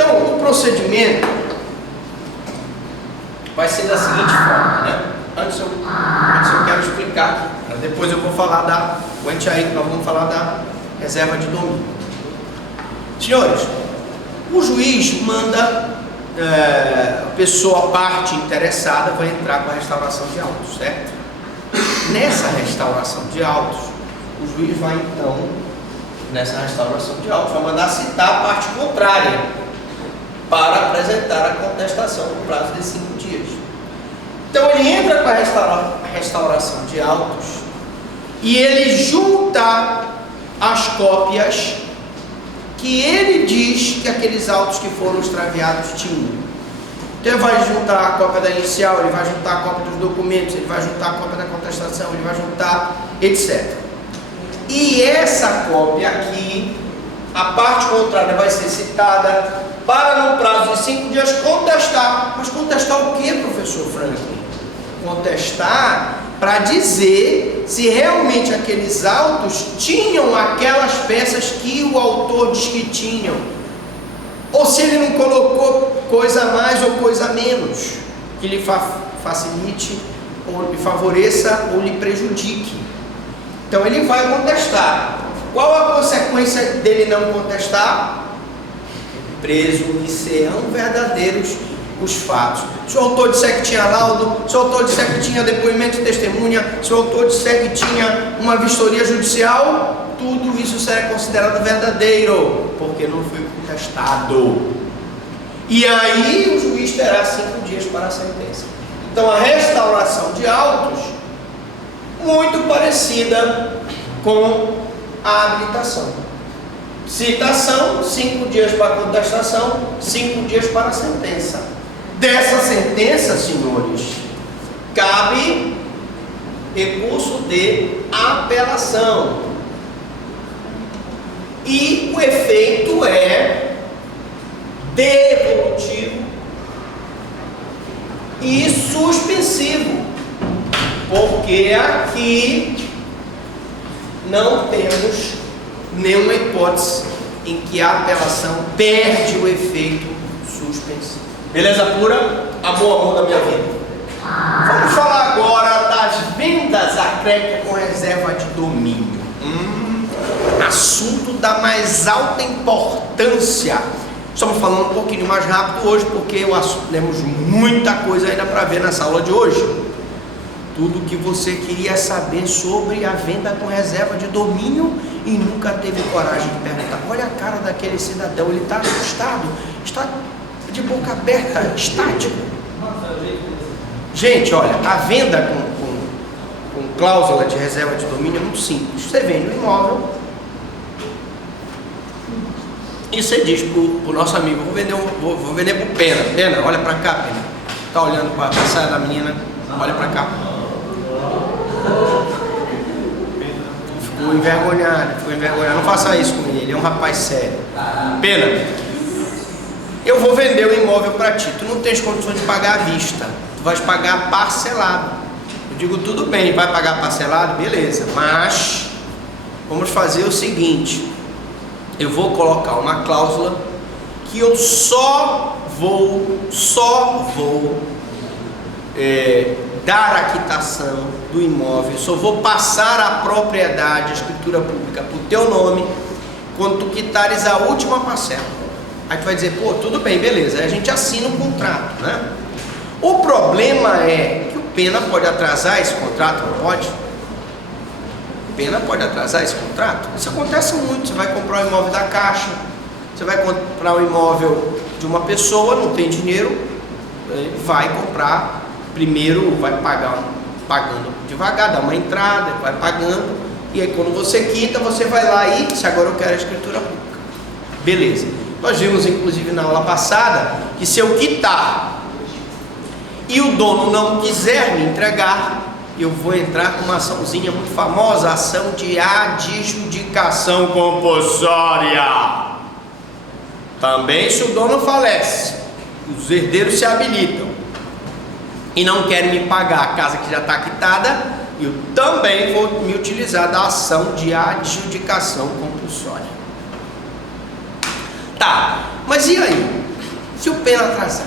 Então, o procedimento vai ser da seguinte forma, né? Antes eu quero explicar aqui, depois eu vou falar da... Aguente aí que nós vamos falar da reserva de domínio. Senhores, o juiz manda, a pessoa, a parte interessada, vai entrar com a restauração de autos, certo? Nessa restauração de autos, o juiz vai então, nessa restauração de autos, vai mandar citar a parte contrária para apresentar a contestação no prazo de 5 dias. Então ele entra com a restauração de autos e ele junta as cópias que ele diz que aqueles autos que foram extraviados tinham. Então ele vai juntar a cópia da inicial, ele vai juntar a cópia dos documentos, ele vai juntar a cópia da contestação, ele vai juntar, etc. E essa cópia aqui, a parte contrária vai ser citada para no prazo de 5 dias contestar. Mas contestar o que, professor Franklin? Contestar para dizer se realmente aqueles autos tinham aquelas peças que o autor diz que tinham, ou se ele não colocou coisa a mais ou coisa a menos que lhe facilite, ou lhe favoreça ou lhe prejudique. Então ele vai contestar. Qual a consequência dele não contestar? Presumir serão verdadeiros os fatos. Se o autor disser que tinha laudo, se o autor disser que tinha depoimento de testemunha, se o autor disser que tinha uma vistoria judicial, tudo isso será considerado verdadeiro, porque não foi contestado. E aí o juiz terá 5 dias para a sentença. Então a restauração de autos, muito parecida com a habilitação. Citação, 5 dias para a contestação, 5 dias para a sentença. Dessa sentença, senhores, cabe recurso de apelação. E o efeito é devolutivo e suspensivo, porque aqui não temos nenhuma hipótese em que a apelação perde o efeito suspensivo. Beleza pura? Amor da minha vida. Vamos falar agora das vendas a crédito com reserva de domínio. Assunto da mais alta importância. Estamos falando um pouquinho mais rápido hoje, porque temos muita coisa ainda para ver nessa aula de hoje. Tudo que você queria saber sobre a venda com reserva de domínio e nunca teve coragem de perguntar. Olha a cara daquele cidadão, ele está assustado, está de boca aberta, estático. Gente, olha, a venda com cláusula de reserva de domínio é muito simples. Você vende um imóvel e você diz pro nosso amigo: vou vender pro Pena. Pena, olha para cá, Pena. Tá olhando para a saia da menina, olha para cá. Ficou envergonhado. Não faça isso com ele é um rapaz sério. Pena, eu vou vender o imóvel para ti, tu não tens condições de pagar à vista, tu vais pagar parcelado. Eu digo: tudo bem, vai pagar parcelado? Beleza, mas vamos fazer o seguinte: eu vou colocar uma cláusula que eu só vou dar a quitação do imóvel, só vou passar a propriedade, a escritura pública para o teu nome quando tu quitares a última parcela. Aí tu vai dizer: pô, tudo bem, beleza. Aí a gente assina um contrato, né? O problema é que o Pena pode atrasar esse contrato, não pode? O Pena pode atrasar esse contrato? Isso acontece muito. Você vai comprar um imóvel da Caixa, você vai comprar um imóvel de uma pessoa, não tem dinheiro, vai comprar, primeiro vai pagando devagar, dá uma entrada, vai pagando, e aí quando você quita, você vai lá e se agora eu quero a escritura pública. Beleza. Nós vimos inclusive na aula passada que se eu quitar e o dono não quiser me entregar, eu vou entrar com uma açãozinha muito famosa, ação de adjudicação compulsória. Também se o dono falece, os herdeiros se habilitam e não querem me pagar a casa que já está quitada, eu também vou me utilizar da ação de adjudicação compulsória. Tá, mas e aí? Se o pena atrasar,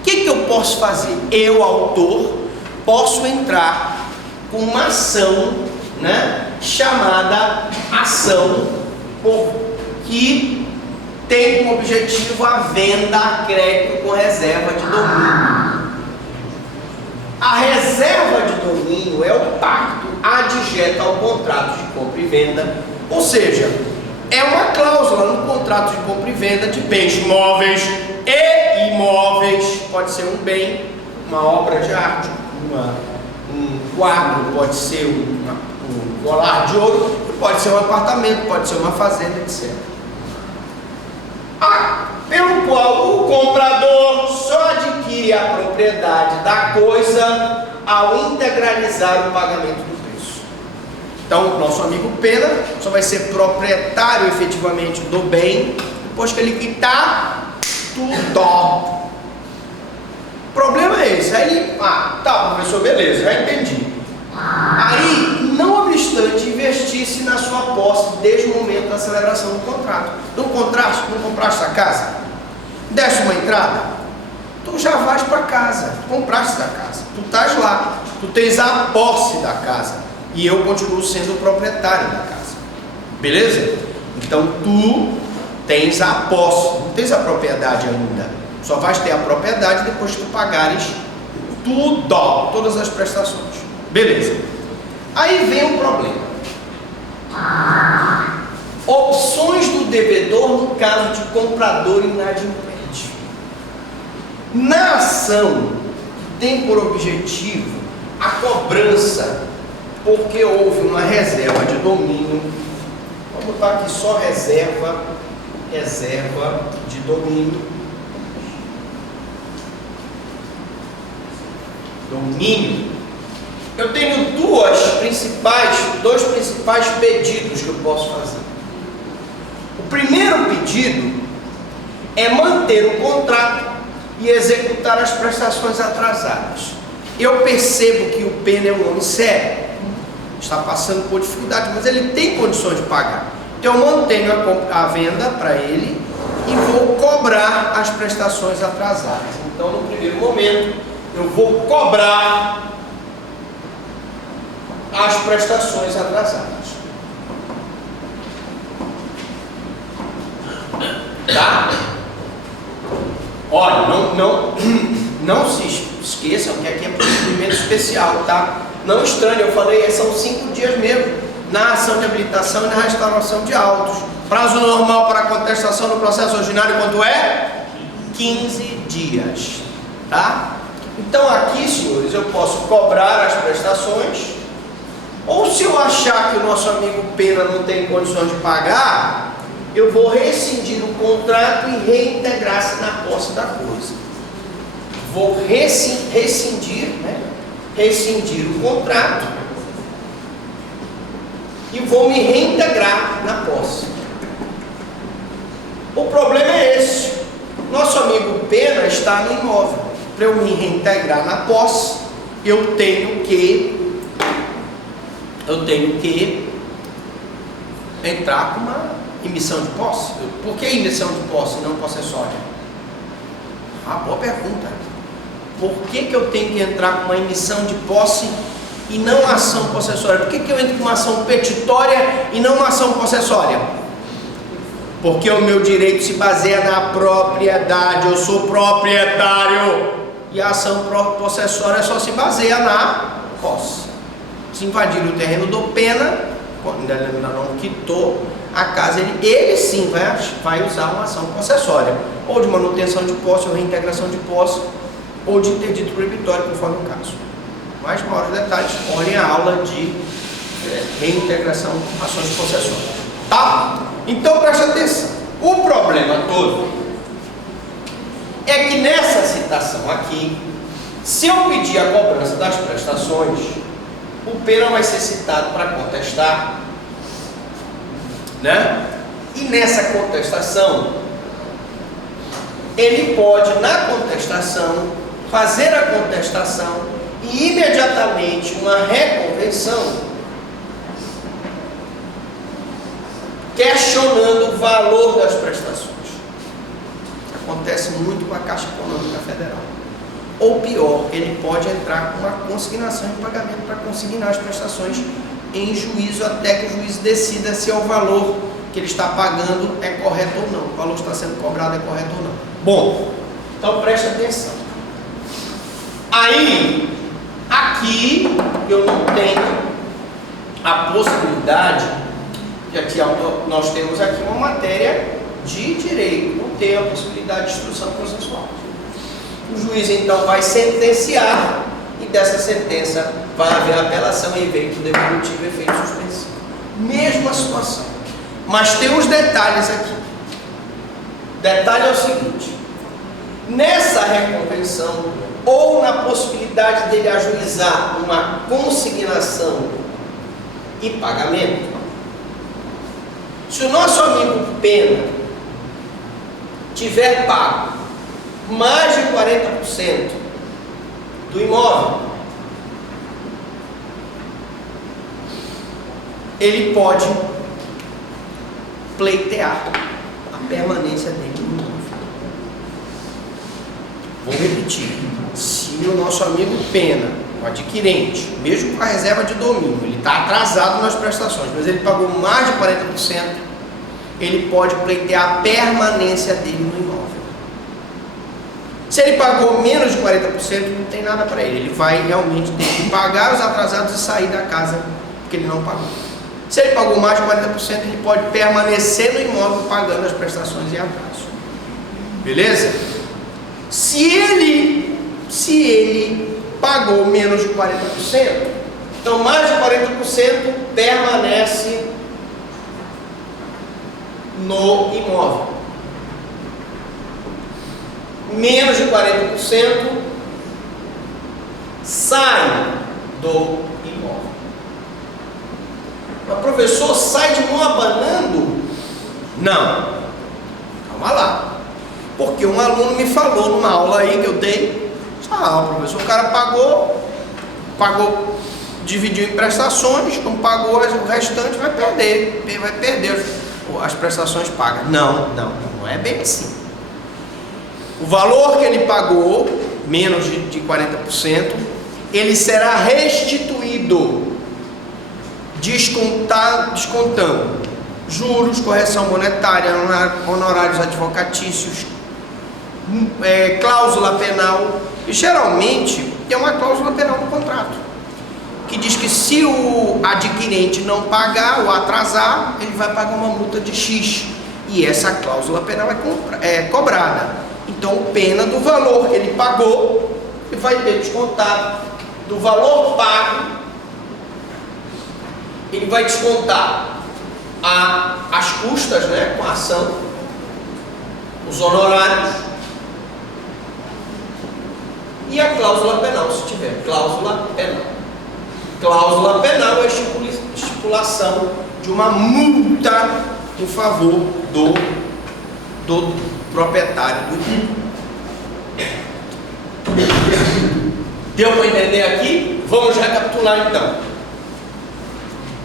o que eu posso fazer? Eu, autor, posso entrar com uma ação, né, chamada ação que tem como objetivo a venda a crédito com reserva de domínio. A reserva de domínio é o pacto adjeto ao contrato de compra e venda, ou seja, é uma cláusula no contrato de compra e venda de bens móveis e imóveis. Pode ser um bem, uma obra de arte, um quadro, pode ser um colar de ouro, pode ser um apartamento, pode ser uma fazenda, etc. Pelo qual o comprador só adquire a propriedade da coisa ao integralizar o pagamento do preço. Então, nosso amigo Pena só vai ser proprietário efetivamente do bem depois que ele quitar tudo. O problema é esse. Aí ele, tá, professor, beleza, já entendi. Aí, não obstante investisse na sua posse desde o momento da celebração do contrato. Não compraste a casa? Deste uma entrada? Tu já vais para casa, tu compraste a casa, tu estás lá, tu tens a posse da casa e eu continuo sendo o proprietário da casa. Beleza? Então tu tens a posse, não tens a propriedade ainda. Só vais ter a propriedade depois que tu pagares tudo, todas as prestações. Beleza. Aí vem o problema. Opções do devedor no caso de comprador inadimplente. Na ação, tem por objetivo a cobrança, porque houve uma reserva de domínio. Vamos botar aqui só reserva de domínio. Eu tenho dois principais pedidos que eu posso fazer. O primeiro pedido é manter o contrato e executar as prestações atrasadas. Eu percebo que o Pena é um homem sério, está passando por dificuldade, mas ele tem condições de pagar. Então eu mantenho a venda para ele e vou cobrar as prestações atrasadas. Então, no primeiro momento, eu vou cobrar as prestações atrasadas. Tá? Olha, não se esqueçam que aqui é procedimento especial, tá? Não estranho, eu falei, são 5 dias mesmo na ação de habilitação e na restauração de autos. Prazo normal para contestação no processo ordinário quanto é? 15 dias, tá? Então aqui, senhores, eu posso cobrar as prestações, ou se eu achar que o nosso amigo Pena não tem condições de pagar, eu vou rescindir o contrato e reintegrar-se na posse da coisa. Vou rescindir o contrato e vou me reintegrar na posse. O problema é esse. Nosso amigo Pena está no imóvel. Para eu me reintegrar na posse, eu tenho que entrar com uma emissão de posse. Por que emissão de posse e não possessória? Boa pergunta. Por que eu tenho que entrar com uma emissão de posse e não ação possessória? Por que eu entro com uma ação petitória e não uma ação possessória? Porque o meu direito se baseia na propriedade. Eu sou proprietário. E a ação possessória só se baseia na posse. Se invadir o terreno do Pena, quando ele ainda não quitou a casa, ele sim vai usar uma ação possessória, ou de manutenção de posse, ou reintegração de posse, ou de interdito proibitório, conforme o caso. Mais maiores detalhes, olhem a aula de reintegração de ações possessórias. Tá? Então preste atenção. O problema todo é que nessa citação aqui, se eu pedir a cobrança das prestações, o Pena vai ser citado para contestar, né? E nessa contestação, ele pode, na contestação, fazer a contestação e imediatamente uma reconvenção questionando o valor das prestações. A acontece muito com a Caixa Econômica Federal. Ou pior, ele pode entrar com uma consignação de pagamento para consignar as prestações em juízo até que o juiz decida se o valor que ele está pagando é correto ou não, o valor que está sendo cobrado é correto ou não. Bom, então preste atenção. Aí, aqui eu não tenho a possibilidade, que aqui nós temos aqui uma matéria de direito, não tem a possibilidade de instrução processual. O juiz então vai sentenciar e dessa sentença vai haver apelação e efeito definitivo e efeito suspensivo. Mesma situação. Mas tem uns detalhes aqui. Detalhe é o seguinte: nessa reconvenção ou na possibilidade dele ajuizar uma consignação e pagamento, se o nosso amigo Pena tiver pago mais de 40% do imóvel, ele pode pleitear a permanência dele no imóvel. Vou repetir: se o nosso amigo Pena, o adquirente, mesmo com a reserva de domínio, ele está atrasado nas prestações, mas ele pagou mais de 40%, ele pode pleitear a permanência dele no imóvel. Se ele pagou menos de 40%, não tem nada para ele. Ele vai realmente ter que pagar os atrasados e sair da casa porque ele não pagou. Se ele pagou mais de 40%, ele pode permanecer no imóvel pagando as prestações em atraso. Beleza? Se ele pagou menos de 40%, então mais de 40% permanece no imóvel. Menos de 40% sai do imóvel. Mas professor, sai de mão abanando? Não. Calma lá. Porque um aluno me falou numa aula aí que eu dei: professor, o cara pagou, dividiu em prestações, não pagou o restante, vai perder as prestações pagas. Não é bem assim. O valor que ele pagou, menos de 40%, ele será restituído, descontando juros, correção monetária, honorários advocatícios, cláusula penal. E geralmente tem uma cláusula penal no contrato, que diz que se o adquirente não pagar ou atrasar, ele vai pagar uma multa de X. E essa cláusula penal é cobrada. Então, o Pena, do valor que ele pagou, ele vai ter descontado do valor pago, ele vai descontar as custas, né, com a ação, os honorários e a cláusula penal, se tiver cláusula penal. Cláusula penal é a estipulação de uma multa em favor do proprietário do imóvel. Deu para entender aqui? Vamos recapitular então.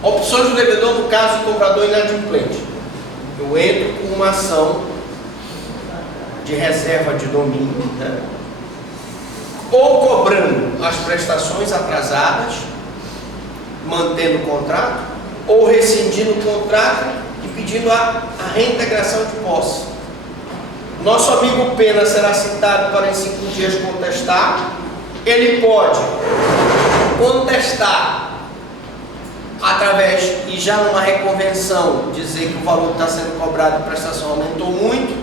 Opções do devedor no caso do comprador inadimplente. Eu entro com uma ação de reserva de domínio, né? Ou cobrando as prestações atrasadas, mantendo o contrato, ou rescindindo o contrato e pedindo a reintegração de posse. Nosso amigo Pena será citado para em 5 dias contestar. Ele pode contestar através, e já numa reconvenção, dizer que o valor que está sendo cobrado de prestação aumentou muito,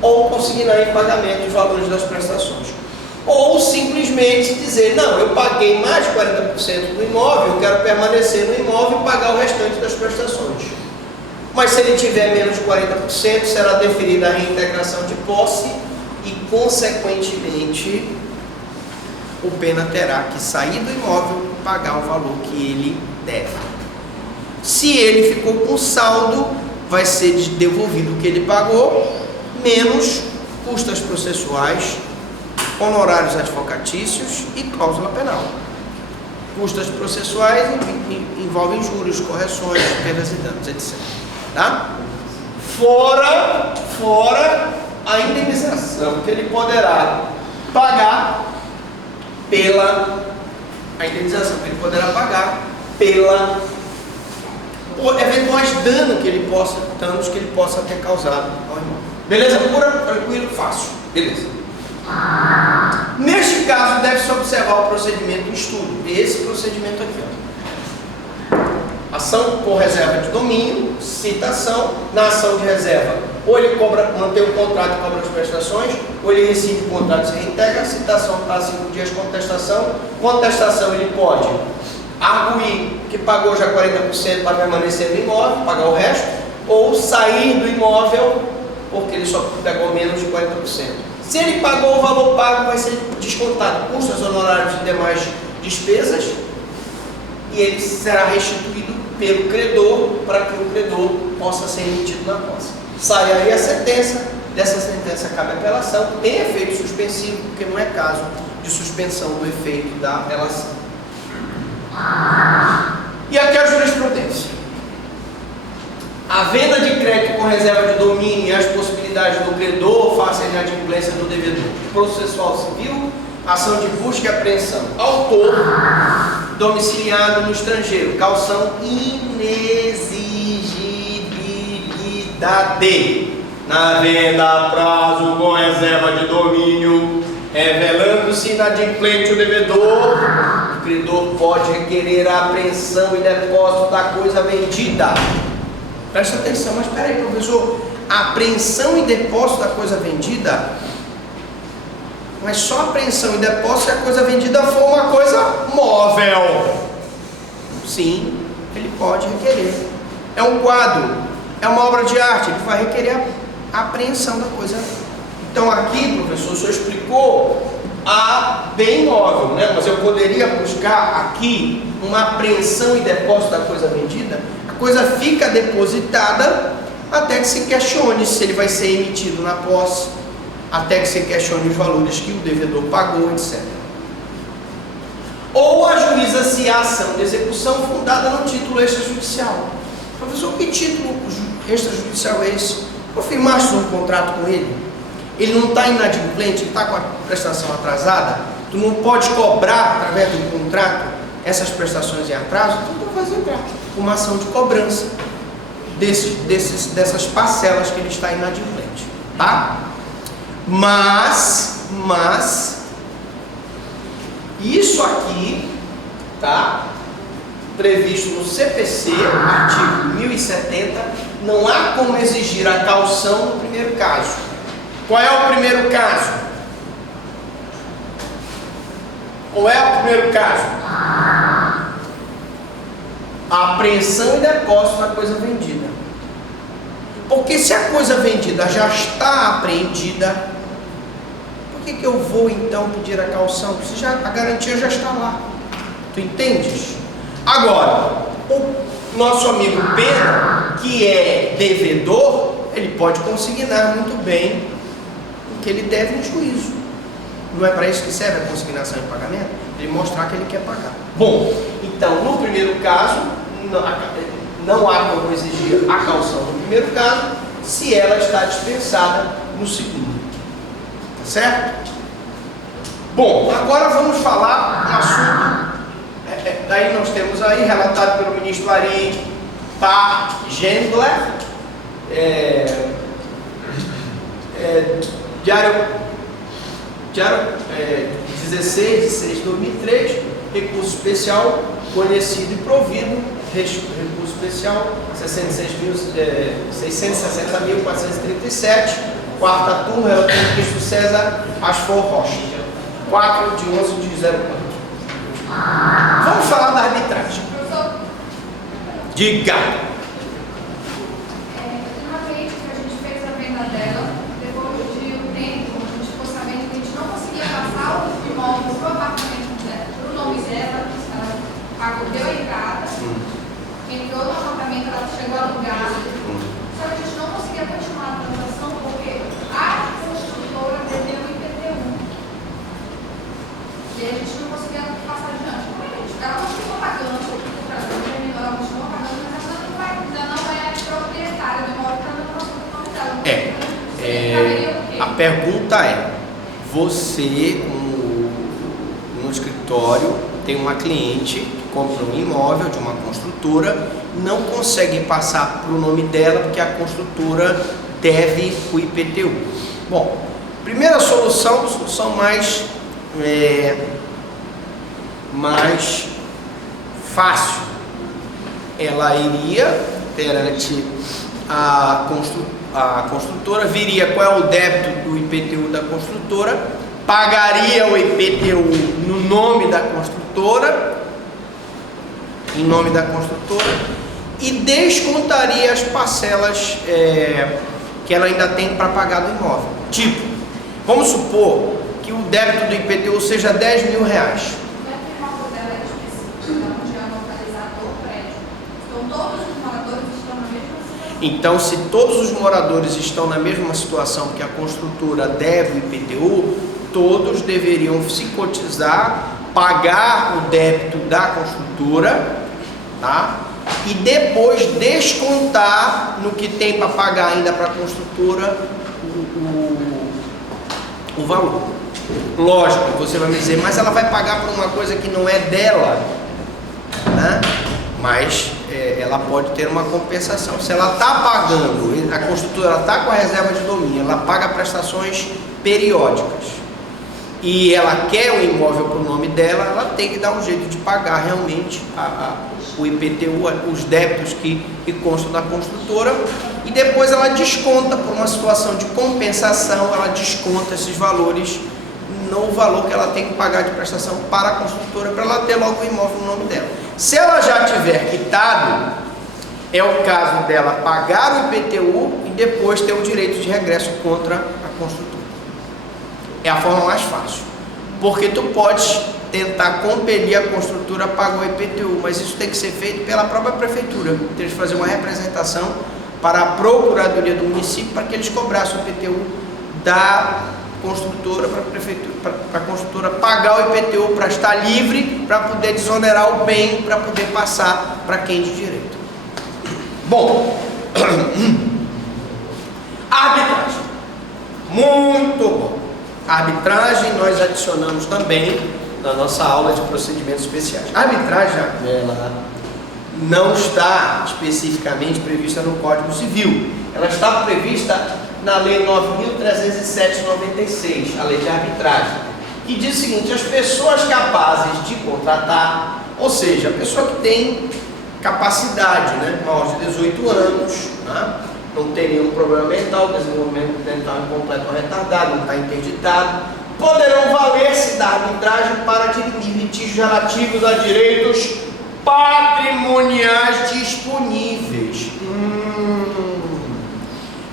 ou consignar em pagamento os valores das prestações. Ou simplesmente dizer: não, eu paguei mais de 40% do imóvel, eu quero permanecer no imóvel e pagar o restante das prestações. Mas se ele tiver menos de 40%, será deferida a reintegração de posse e, consequentemente, o Pena terá que sair do imóvel e pagar o valor que ele deve. Se ele ficou com saldo, vai ser devolvido o que ele pagou, menos custas processuais, honorários advocatícios e cláusula penal. Custas processuais envolvem juros, correções, perdas e danos, etc. Tá? Fora a indenização. indenização que ele poderá pagar pela por eventuais danos que ele possa ter causado ao imóvel. Beleza? Pura, tranquilo, fácil. Beleza. Neste caso, deve-se observar o procedimento em estudo. Esse procedimento aqui, ó. Ação por reserva de domínio, citação. Na ação de reserva, ou ele mantém o contrato e cobra as prestações, ou ele rescinde o contrato e se reintegra. Citação está 5 dias, contestação. Contestação, ele pode arguir que pagou já 40% para permanecer no imóvel, pagar o resto, ou sair do imóvel porque ele só pegou menos de 40%. Se ele pagou o valor pago, vai ser descontado custos, honorários e demais despesas, e ele será restituído pelo credor para que o credor possa ser emitido na posse. Sai aí a sentença, dessa sentença cabe apelação, tem efeito suspensivo, porque não é caso de suspensão do efeito da apelação. E aqui a jurisprudência. A venda de crédito com reserva de domínio e as possibilidades do credor face à inadimplência do devedor. Processual civil, ação de busca e apreensão. Autor, domiciliado no estrangeiro. Caução, inexigibilidade. Na venda a prazo com reserva de domínio, revelando-se inadimplente o devedor, o credor pode requerer a apreensão e depósito da coisa vendida. Presta atenção, mas espera aí, professor. Apreensão e depósito da coisa vendida? Mas só apreensão e depósito se a coisa vendida for uma coisa móvel. Sim, ele pode requerer. É um quadro, é uma obra de arte, ele vai requerer a apreensão da coisa. Então aqui, professor, o senhor explicou a bem móvel, né? Mas eu poderia buscar aqui uma apreensão e depósito da coisa vendida. A coisa fica depositada até que se questione se ele vai ser emitido na posse, até que se questione os valores que o devedor pagou, etc. Ou ajuiza-se a ação de execução fundada no título extrajudicial. Professor, que título extrajudicial é esse? Confirmaste um contrato com ele? Ele não está inadimplente, ele está com a prestação atrasada? Tu não pode cobrar através do contrato essas prestações em atraso? Tu não vai entrar uma ação de cobrança dessas parcelas que ele está inadimplente, tá? Mas isso aqui, tá? Previsto no CPC, artigo 1070, não há como exigir a caução no primeiro caso. Qual é o primeiro caso? Qual é o primeiro caso? A apreensão e depósito da coisa vendida. Porque se a coisa vendida já está apreendida, por que eu vou então pedir a caução? Se a garantia já está lá. Tu entendes? Agora, o nosso amigo Pena, que é devedor, ele pode consignar muito bem o que ele deve no juízo. Não é para isso que serve a consignação de pagamento? Ele mostrar que ele quer pagar. Bom, então, no primeiro caso, não há como exigir a caução no primeiro caso, se ela está dispensada no segundo. Tá certo? Bom, agora vamos falar um assunto. Daí nós temos aí, relatado pelo ministro Ari Gendler, diário 16 de 6 de 2003, recurso especial conhecido e provido, recurso especial 660.437, quarta turma, é o ministro César Asfor Rocha, 4 de 11 de 04. Vamos falar da arbitragem. Diga. Uma vez que a gente fez a venda dela, depois de um tempo, a gente ficou sabendo que a gente não conseguia passar o imóvel para o apartamento dela, para o nome dela, ela pagou, deu a entrada, entrou no apartamento, ela chegou a alugar, só que a gente não conseguia continuar a transação porque a construtora devia o IPTU. E a gente não conseguia passar adiante. Ela continuou pagando, ela continuou pagando, mas ela não vai pergunta é: você, no escritório, tem uma cliente que compra um imóvel de uma construtora, não consegue passar para o nome dela porque a construtora deve o IPTU. Bom, primeira solução mais fácil. Ela iria perante a construtora, viria qual é o débito do IPTU da construtora, pagaria o IPTU no nome da construtora, em nome da construtora, e descontaria as parcelas que ela ainda tem para pagar do imóvel. Tipo, vamos supor que o débito do IPTU seja R$10 mil. Então, se todos os moradores estão na mesma situação que a construtora deve o IPTU, todos deveriam se cotizar, pagar o débito da construtora, tá? E depois descontar no que tem para pagar ainda para a construtora o valor. Lógico, você vai me dizer, mas ela vai pagar por uma coisa que não é dela, né? Mas ela pode ter uma compensação. Se ela está pagando, a construtora está com a reserva de domínio, ela paga prestações periódicas e ela quer o imóvel para o nome dela, ela tem que dar um jeito de pagar realmente o IPTU, os débitos que constam da construtora, e depois ela desconta, por uma situação de compensação, ela desconta esses valores no valor que ela tem que pagar de prestação para a construtora, para ela ter logo o imóvel no nome dela. Se ela já tiver quitado, é o caso dela pagar o IPTU e depois ter o direito de regresso contra a construtora. É a forma mais fácil, porque tu podes tentar compelir a construtora a pagar o IPTU, mas isso tem que ser feito pela própria prefeitura. Tem que fazer uma representação para a procuradoria do município para que eles cobrassem o IPTU da construtora, para a prefeitura, para a construtora pagar o IPTU para estar livre, para poder desonerar o bem, para poder passar para quem de direito. Bom, arbitragem, muito bom. A arbitragem nós adicionamos também na nossa aula de procedimentos especiais. A arbitragem, ela não está especificamente prevista no Código Civil, ela está prevista na Lei 9.307/96, a Lei de Arbitragem, que diz o seguinte: as pessoas capazes de contratar, ou seja, a pessoa que tem capacidade, né, maior de 18 anos, né, não tem nenhum problema mental, desenvolvimento mental incompleto ou retardado, não está interditado, poderão valer-se da arbitragem para dirimir litígios relativos a direitos patrimoniais disponíveis.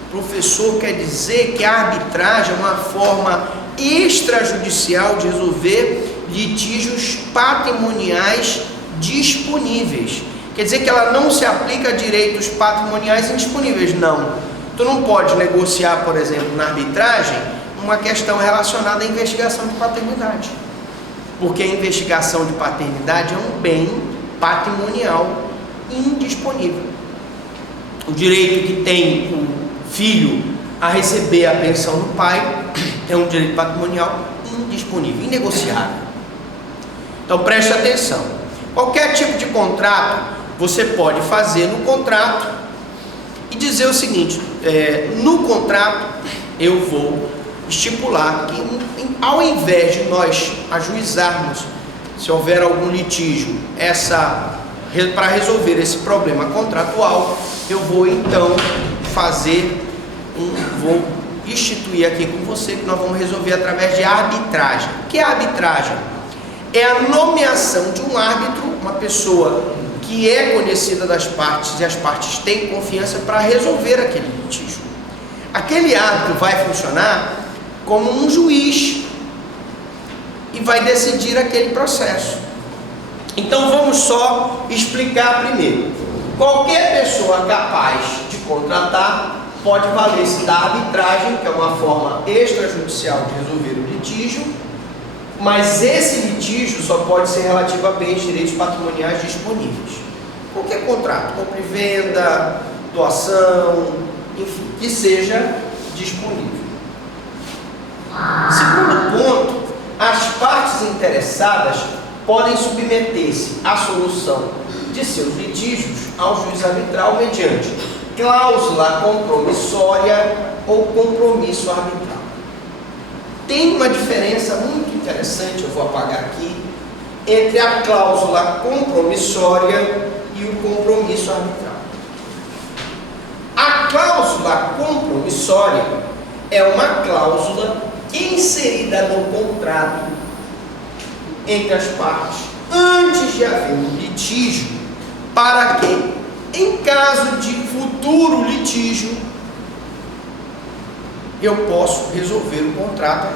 Professor, quer dizer que a arbitragem é uma forma extrajudicial de resolver litígios patrimoniais disponíveis. Quer dizer que ela não se aplica a direitos patrimoniais indisponíveis, não. Tu não pode negociar, por exemplo, na arbitragem, uma questão relacionada à investigação de paternidade, porque a investigação de paternidade é um bem patrimonial indisponível. O direito que tem o filho a receber a pensão do pai é um direito patrimonial indisponível, inegociável. Então preste atenção: qualquer tipo de contrato você pode fazer no contrato e dizer o seguinte: no contrato eu vou estipular que, ao invés de nós ajuizarmos, se houver algum litígio, para resolver esse problema contratual, eu vou então vou instituir aqui com você que nós vamos resolver através de arbitragem. O que é arbitragem? É a nomeação de um árbitro, uma pessoa que é conhecida das partes e as partes têm confiança para resolver aquele litígio. Aquele árbitro vai funcionar como um juiz e vai decidir aquele processo. Então vamos só explicar primeiro. Qualquer pessoa capaz de contratar pode valer-se da arbitragem, que é uma forma extrajudicial de resolver o litígio, mas esse litígio só pode ser relativo a bens e direitos patrimoniais disponíveis. Qualquer contrato, compra e venda, doação, enfim, que seja disponível. interessadas podem submeter-se à solução de seus litígios ao juiz arbitral mediante cláusula compromissória ou compromisso arbitral. Tem uma diferença muito interessante, eu vou apagar aqui, entre a cláusula compromissória e o compromisso arbitral. A cláusula compromissória é uma cláusula inserida no contrato entre as partes antes de haver um litígio, para que, em caso de futuro litígio, eu posso resolver o contrato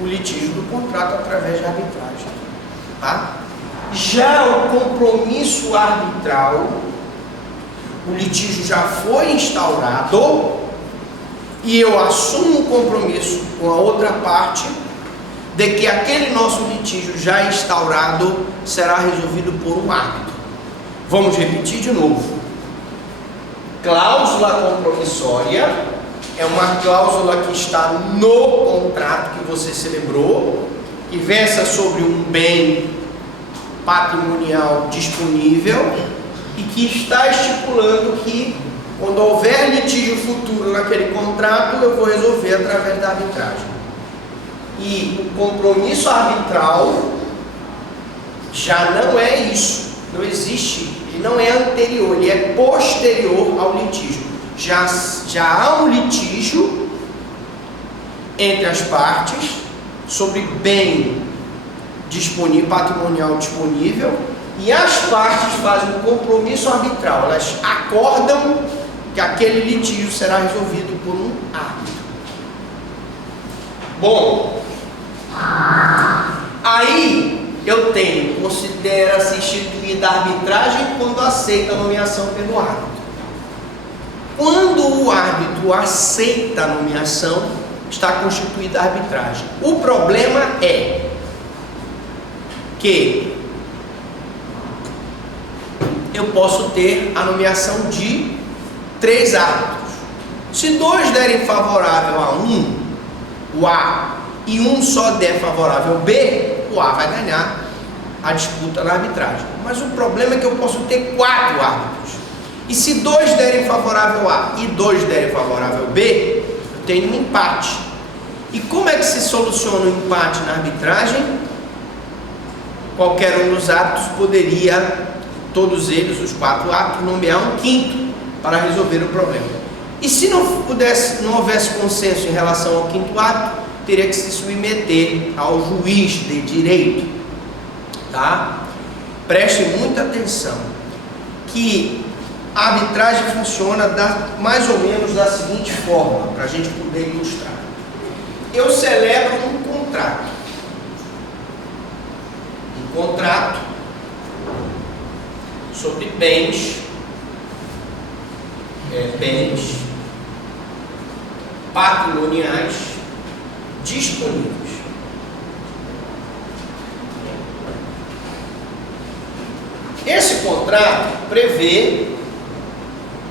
o litígio do contrato através de arbitragem. Tá? Já o compromisso arbitral, o litígio já foi instaurado e eu assumo um compromisso com a outra parte de que aquele nosso litígio já instaurado será resolvido por um árbitro. Vamos repetir de novo. Cláusula compromissória é uma cláusula que está no contrato que você celebrou, que versa sobre um bem patrimonial disponível e que está estipulando que, quando houver litígio futuro naquele contrato, eu vou resolver através da arbitragem. E o compromisso arbitral já não é isso, não existe, ele não é anterior, ele é posterior ao litígio. Já há um litígio entre as partes sobre bem disponível, patrimonial disponível, e as partes fazem um compromisso arbitral, elas acordam que aquele litígio será resolvido por um árbitro. Bom, aí eu tenho, considera-se instituída a arbitragem quando aceita a nomeação pelo árbitro. Quando o árbitro aceita a nomeação, está constituída a arbitragem. O problema é que eu posso ter a nomeação de 3 árbitros. Se 2 derem favorável a um, o A, e um só der favorável ao B, o A vai ganhar a disputa na arbitragem. Mas o problema é que eu posso ter 4 árbitros. E se 2 derem favorável A e 2 derem favorável B, eu tenho um empate. E como é que se soluciona o empate na arbitragem? Qualquer um dos árbitros poderia, todos eles, os 4 árbitros, nomear um quinto para resolver o problema. E se não houvesse consenso em relação ao quinto árbitro, teria que se submeter ao juiz de direito. Tá? Preste muita atenção que a arbitragem funciona mais ou menos da seguinte forma, para a gente poder ilustrar. Eu celebro um contrato sobre bens patrimoniais disponíveis. Esse contrato prevê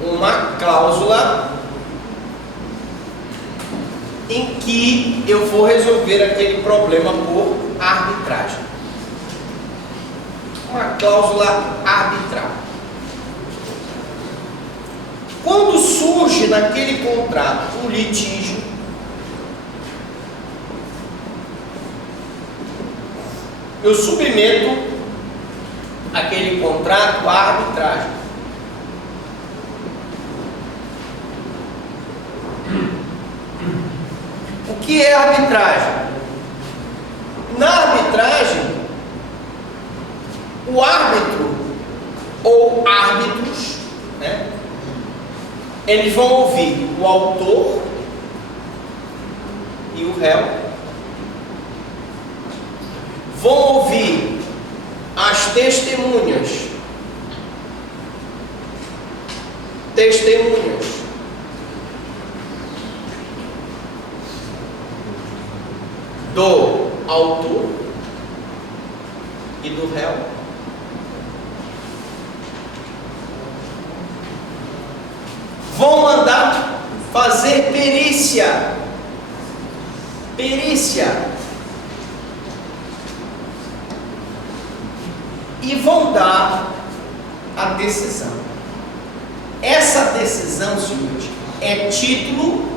uma cláusula em que eu vou resolver aquele problema por arbitragem. Uma cláusula arbitral. Quando surge naquele contrato um litígio, eu submeto aquele contrato à arbitragem. O que é arbitragem? Na arbitragem, o árbitro ou árbitros, né, eles vão ouvir o autor e o réu, vão ouvir as testemunhas do autor e do réu, vão mandar fazer perícia e vão dar a decisão. Essa decisão, senhores, é título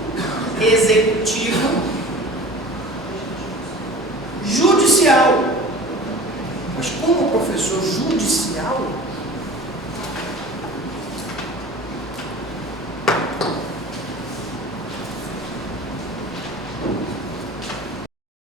executivo judicial. Mas como professor judicial?